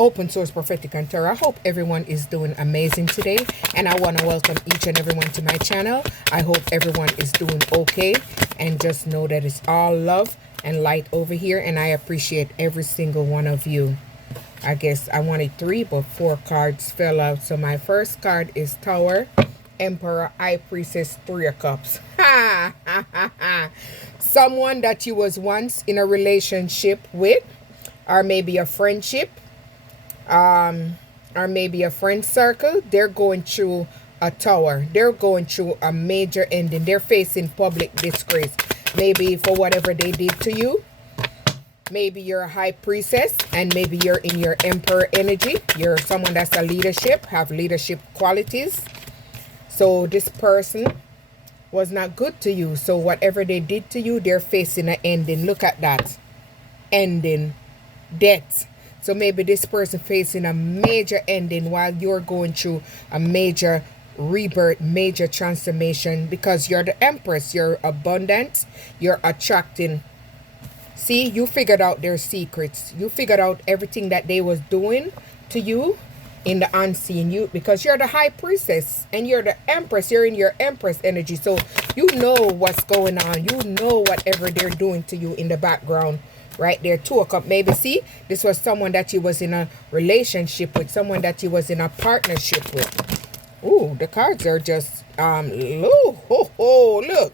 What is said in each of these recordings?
Open Source Prophetic and Tarot. I hope everyone is doing amazing today, and I want to welcome each and everyone to my channel. I hope everyone is doing okay, and just know that it's all love and light over here, and I appreciate every single one of you. I guess I wanted 3, but 4 cards fell out. So my first card is Tower, Emperor, High Priestess, 3 of Cups. Someone that you was once in a relationship with, or maybe a friendship, or maybe a friend circle, they're going through a tower. They're going through a major ending. They're facing public disgrace. Maybe for whatever they did to you. Maybe you're a high priestess, and maybe you're in your emperor energy. You're someone that's a leadership, have leadership qualities. So this person was not good to you. So whatever they did to you, they're facing an ending. Look at that. Ending. Death. So maybe this person facing a major ending while you're going through a major rebirth, major transformation, because you're the Empress. You're abundant. You're attracting. See, you figured out their secrets. You figured out everything that they was doing to you in the unseen. You, because you're the High Priestess and you're the Empress. You're in your Empress energy. So you know what's going on. You know whatever they're doing to you in the background. Right there, 2 of Cups. Maybe, see, this was someone that you was in a relationship with, someone that you was in a partnership with. Ooh, the cards are just, look.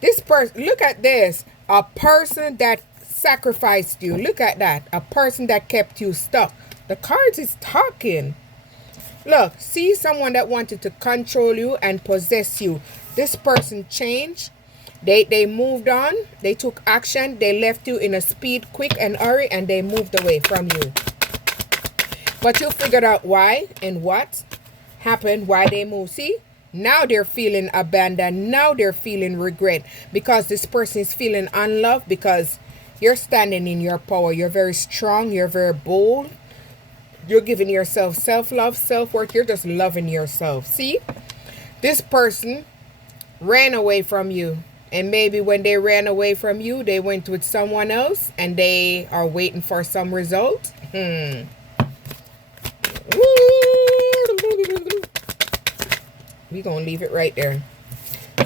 This person, look at this. A person that sacrificed you. Look at that. A person that kept you stuck. The cards is talking. Look, see, someone that wanted to control you and possess you. This person changed. They moved on. They took action. They left you in a speed, quick and hurry, and they moved away from you. But you figured out why and what happened, why they moved. See, now they're feeling abandoned. Now they're feeling regret, because this person is feeling unloved, because you're standing in your power. You're very strong. You're very bold. You're giving yourself self-love, self-worth. You're just loving yourself. See, this person ran away from you. And maybe when they ran away from you, they went with someone else and they are waiting for some result. We're going to leave it right there.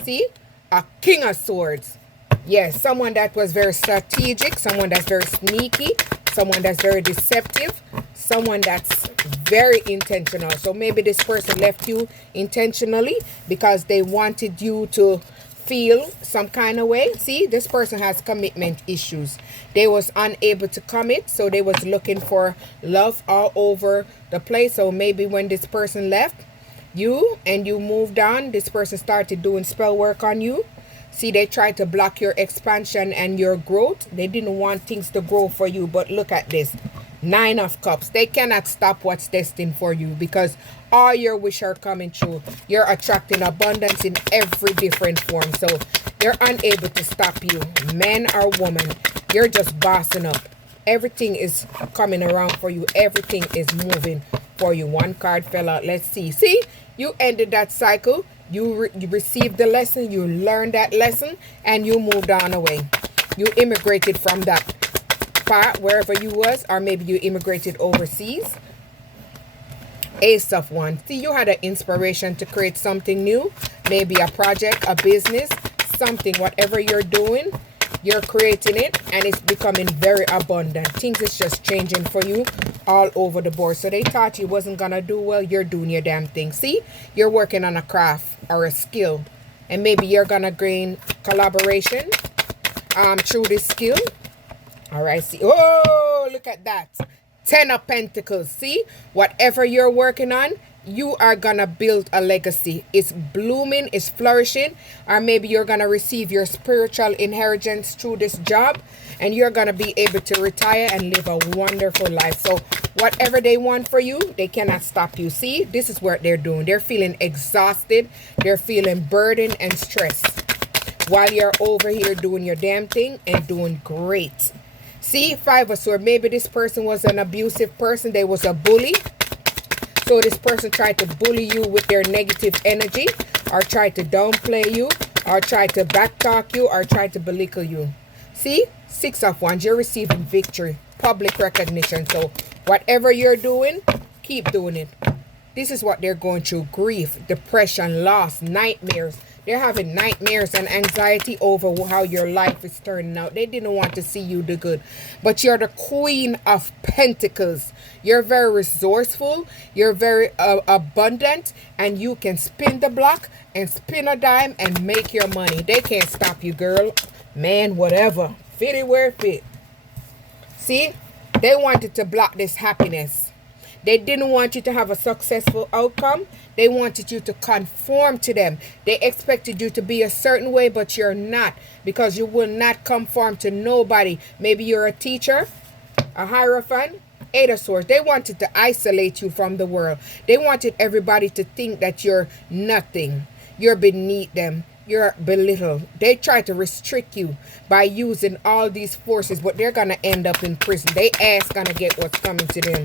See? A King of Swords. Yes, someone that was very strategic, someone that's very sneaky, someone that's very deceptive, someone that's very intentional. So maybe this person left you intentionally because they wanted you to feel some kind of way. See, this person has commitment issues. They was unable to commit, so they was looking for love all over the place. So maybe when this person left you and you moved on, this person started doing spell work on you. See, they tried to block your expansion and your growth. They didn't want things to grow for you. But look at this. 9 of Cups. They cannot stop what's destined for you, because all your wishes are coming true. You're attracting abundance in every different form. So they're unable to stop you. Man or woman, you're just bossing up. Everything is coming around for you. Everything is moving for you. 1 card fell out. Let's see. See, you ended that cycle. You received the lesson. You learned that lesson. And you moved on away. You immigrated from that part, wherever you was, or maybe you immigrated overseas. Ace of Wands. See, you had an inspiration to create something new, maybe a project, a business, something. Whatever you're doing, you're creating it, and it's becoming very abundant. Things is just changing for you all over the board. So they thought you wasn't gonna do well. You're doing your damn thing. See, you're working on a craft or a skill, and maybe you're gonna gain collaboration through this skill. All right, see, oh, look at that. 10 of Pentacles. See, whatever you're working on, you are gonna build a legacy. It's blooming, it's flourishing, or maybe you're gonna receive your spiritual inheritance through this job, and you're gonna be able to retire and live a wonderful life. So whatever they want for you, they cannot stop you. See, this is what they're doing. They're feeling exhausted. They're feeling burdened and stressed, while you're over here doing your damn thing and doing great. See, 5 of Swords. Maybe this person was an abusive person. They was a bully. So this person tried to bully you with their negative energy, or tried to downplay you, or tried to backtalk you, or tried to belittle you. See, 6 of Wands. You're receiving victory. public recognition. So whatever you're doing, keep doing it. This is what they're going through: grief, depression, loss, nightmares. They're having nightmares and anxiety over how your life is turning out. They didn't want to see you do good. But you're the Queen of Pentacles. You're very resourceful. You're very abundant. And you can spin the block and spin a dime and make your money. They can't stop you, girl. Man, whatever. Fit it where it fit. See? They wanted to block this happiness. They didn't want you to have a successful outcome. They wanted you to conform to them. They expected you to be a certain way, but you're not, because you will not conform to nobody. Maybe you're a teacher, a hierophant, Eight of Swords. They wanted to isolate you from the world. They wanted everybody to think that you're nothing. You're beneath them. You're belittled. They try to restrict you by using all these forces, but they're going to end up in prison. They ass going to get what's coming to them.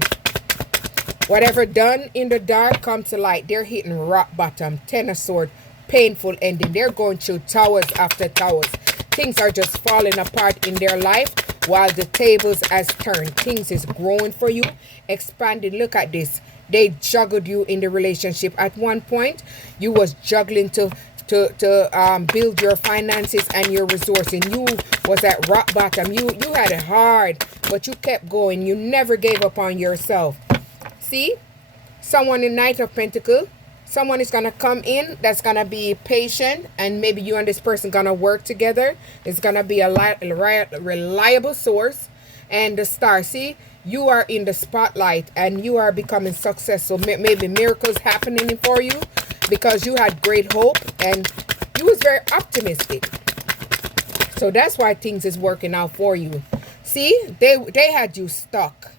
Whatever done in the dark come to light. They're hitting rock bottom. Ten of Swords. Painful ending. They're going through towers after towers. Things are just falling apart in their life while the tables has turned. Things is growing for you, expanding. Look at this. They juggled you in the relationship. At one point, you was juggling to build your finances and your resources. You was at rock bottom. You had it hard, but you kept going. You never gave up on yourself. See, someone in Knight of Pentacles, someone is going to come in that's going to be patient, and maybe you and this person going to work together. It's going to be a reliable source. And the Star, see, you are in the spotlight and you are becoming successful. Maybe miracles happening for you because you had great hope and you was very optimistic. So that's why things is working out for you. See, they had you stuck.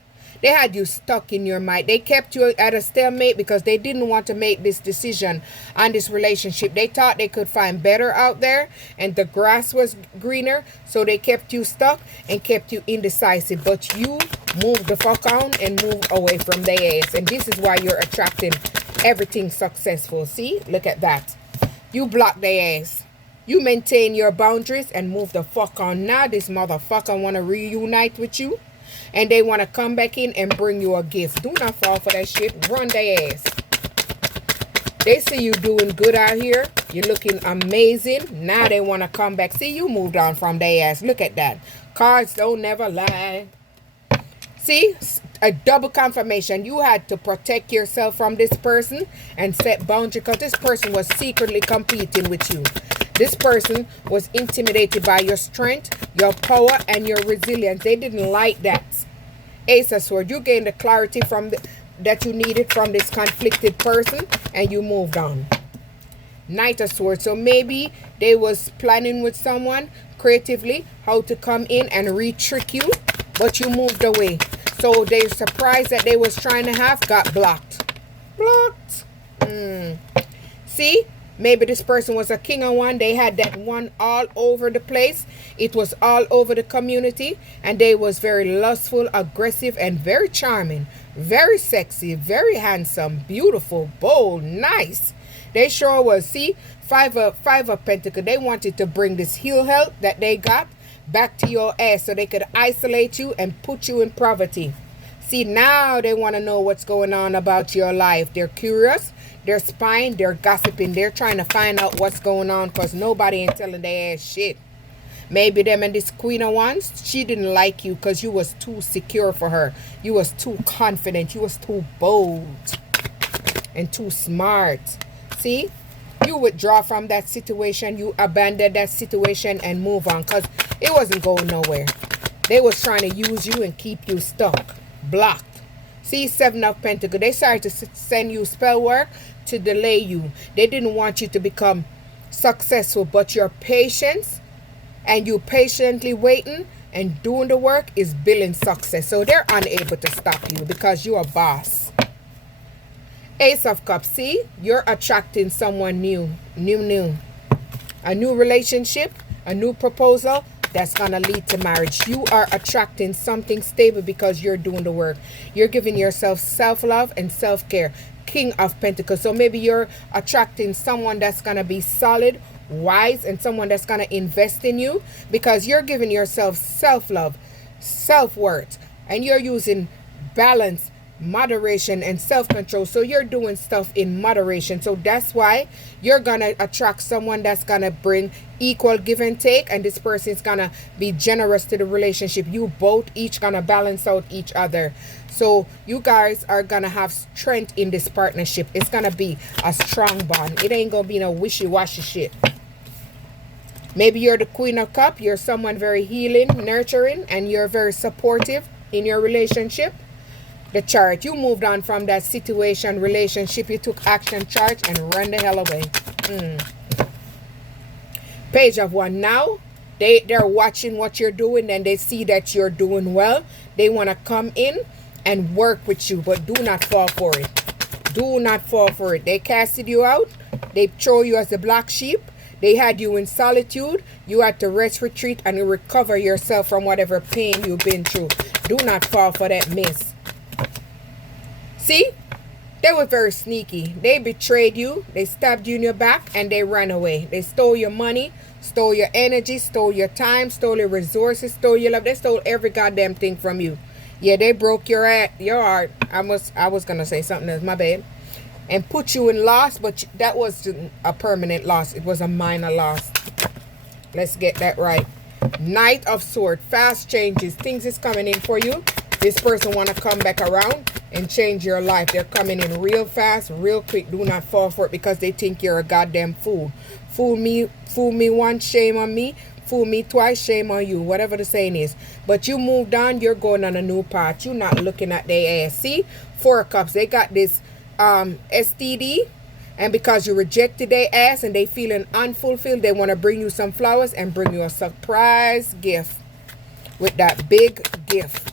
They had you stuck in your mind. They kept you at a stalemate because they didn't want to make this decision on this relationship. They thought they could find better out there and the grass was greener. So they kept you stuck and kept you indecisive. But you moved the fuck on and moved away from their ass. And this is why you're attracting everything successful. See? Look at that. You block their ass. You maintain your boundaries and move the fuck on. Now this motherfucker want to reunite with you. And they want to come back in and bring you a gift. Do not fall for that shit. Run their ass. They see you doing good out here. You're looking amazing. Now they want to come back. See, you moved on from their ass. Look at that. Cards don't never lie. See, a double confirmation. You had to protect yourself from this person and set boundaries because this person was secretly competing with you. This person was intimidated by your strength, your power, and your resilience. They didn't like that. Ace of Swords. You gained the clarity from that you needed from this conflicted person, and you moved on. Knight of Swords. So maybe they was planning with someone creatively how to come in and re-trick you, but you moved away. So they're surprised that they was trying to have got blocked. Blocked. See? Maybe this person was a king of one. They had that one all over the place. It was all over the community. And they was very lustful, aggressive, and very charming. Very sexy, very handsome, beautiful, bold, nice. They sure was. See, five of Pentacles. They wanted to bring this heel health that they got back to your ass so they could isolate you and put you in poverty. See, now they want to know what's going on about your life. They're curious. They're spying, they're gossiping, they're trying to find out what's going on because nobody ain't telling their ass shit. Maybe them and this Queen of Wands, she didn't like you because you was too secure for her. You was too confident, you was too bold and too smart. See, you withdraw from that situation, you abandon that situation and move on because it wasn't going nowhere. They was trying to use you and keep you stuck, blocked. See, Seven of Pentacles, they started to send you spell work to delay you. They didn't want you to become successful, but your patience and you patiently waiting and doing the work is building success. So they're unable to stop you because you're a boss. Ace of Cups, see, you're attracting someone new. A new relationship, a new proposal that's going to lead to marriage. You are attracting something stable because you're doing the work. You're giving yourself self-love and self-care. King of Pentacles. So maybe you're attracting someone that's going to be solid, wise, and someone that's going to invest in you because you're giving yourself self-love, self-worth, and you're using balance, moderation, and self-control. So you're doing stuff in moderation. So that's why you're gonna attract someone that's gonna bring equal give and take, and this person's gonna be generous to the relationship. You both each gonna balance out each other. So you guys are gonna have strength in this partnership. It's gonna be a strong bond. It ain't gonna be no wishy-washy shit. Maybe you're the Queen of Cups. You're someone very healing, nurturing, and you're very supportive in your relationship. The Chariot. You moved on from that situation, relationship. You took action, charge, and run the hell away. Page of Wands. Now, they're watching what you're doing, and they see that you're doing well. They want to come in and work with you, but do not fall for it. Do not fall for it. They casted you out. They throw you as the black sheep. They had you in solitude. You had to rest, retreat, and recover yourself from whatever pain you've been through. Do not fall for that mess. See? They were very sneaky. They betrayed you. They stabbed you in your back, and they ran away. They stole your money, stole your energy, stole your time, stole your resources, stole your love. They stole every goddamn thing from you. Yeah, they broke your heart. I was going to say something else. My bad. And put you in loss, but that was a permanent loss. It was a minor loss. Let's get that right. Knight of Swords. Fast changes. Things is coming in for you. This person want to come back around and change your life. They're coming in real fast, real quick. Do not fall for it because they think you're a goddamn fool. Fool me once, shame on me. Fool me twice, shame on you. Whatever the saying is. But you moved on. You're going on a new path. You're not looking at their ass. See? 4 of Cups. They got this STD, and because you rejected their ass and they feeling unfulfilled, they want to bring you some flowers and bring you a surprise gift with that big gift.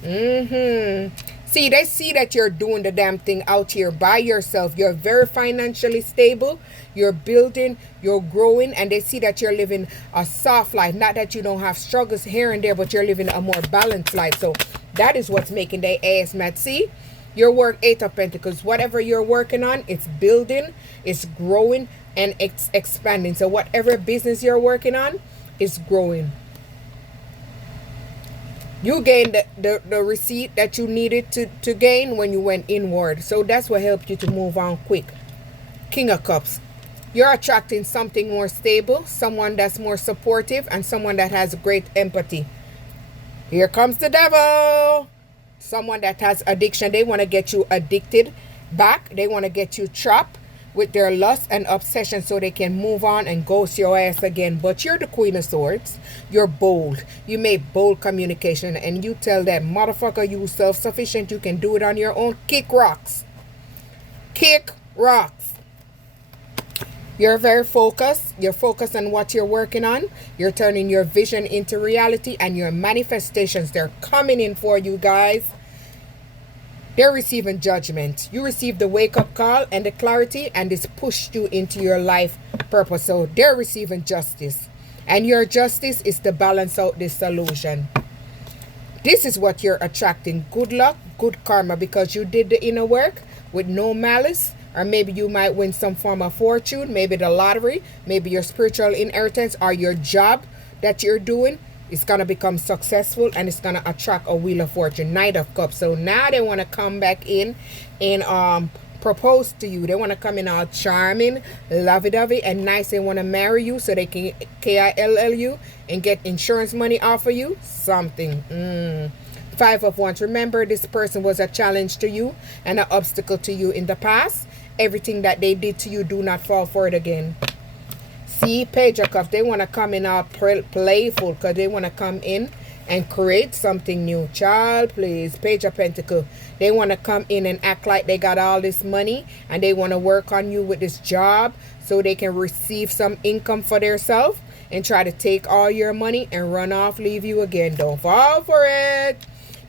See, they see that you're doing the damn thing out here by yourself. You're very financially stable. You're building, you're growing, and they see that you're living a soft life. Not that you don't have struggles here and there, but you're living a more balanced life. So that is what's making their ass mad. See? Your work, 8 of Pentacles. Whatever you're working on, it's building, it's growing, and it's expanding. So whatever business you're working on is growing. You gained the receipt that you needed to gain when you went inward. So that's what helped you to move on quick. King of Cups. You're attracting something more stable, someone that's more supportive, and someone that has great empathy. Here comes the devil. Someone that has addiction. They want to get you addicted back. They want to get you trapped with their lust and obsession so they can move on and ghost your ass again. But you're the Queen of Swords. You're bold. You make bold communication, and you tell that motherfucker you self-sufficient. You can do it on your own. Kick rocks. Kick rocks. You're very focused. You're focused on what you're working on. You're turning your vision into reality, and your manifestations, they're coming in for you guys. They're receiving judgment. You received the wake-up call and the clarity, and this pushed you into your life purpose. So they're receiving justice. And your justice is to balance out this illusion. This is what you're attracting. Good luck, good karma, because you did the inner work with no malice. Or maybe you might win some form of fortune, maybe the lottery, maybe your spiritual inheritance, or your job that you're doing is going to become successful, and it's going to attract a wheel of fortune. Knight of Cups. So now they want to come back in and propose to you. They want to come in all charming, lovey-dovey, and nice. They want to marry you so they can KILL you and get insurance money off of you. Something. 5 of Wands. Remember, this person was a challenge to you and an obstacle to you in the past. Everything that they did to you, do not fall for it again. See, Page of Cups. They want to come in all playful because they want to come in and create something new. Child, please. Page of Pentacles. They want to come in and act like they got all this money, and they want to work on you with this job so they can receive some income for themselves and try to take all your money and run off, leave you again. Don't fall for it.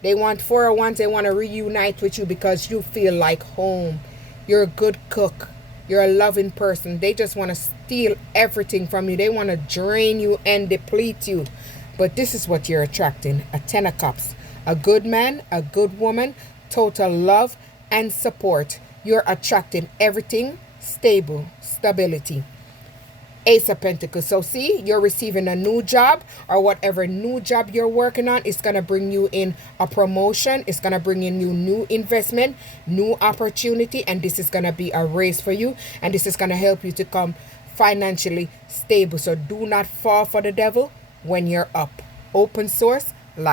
They want 4 of Wands. They want to reunite with you because you feel like home. You're a good cook. You're a loving person. They just want to steal everything from you. They want to drain you and deplete you. But this is what you're attracting. A 10 of Cups. A good man, a good woman, total love and support. You're attracting everything stable, stability. Ace of Pentacles. So see, you're receiving a new job, or whatever new job you're working on. It's going to bring you in a promotion. It's going to bring in you new investment, new opportunity. And this is going to be a raise for you. And this is going to help you to come financially stable. So do not fall for the devil when you're up. Open source,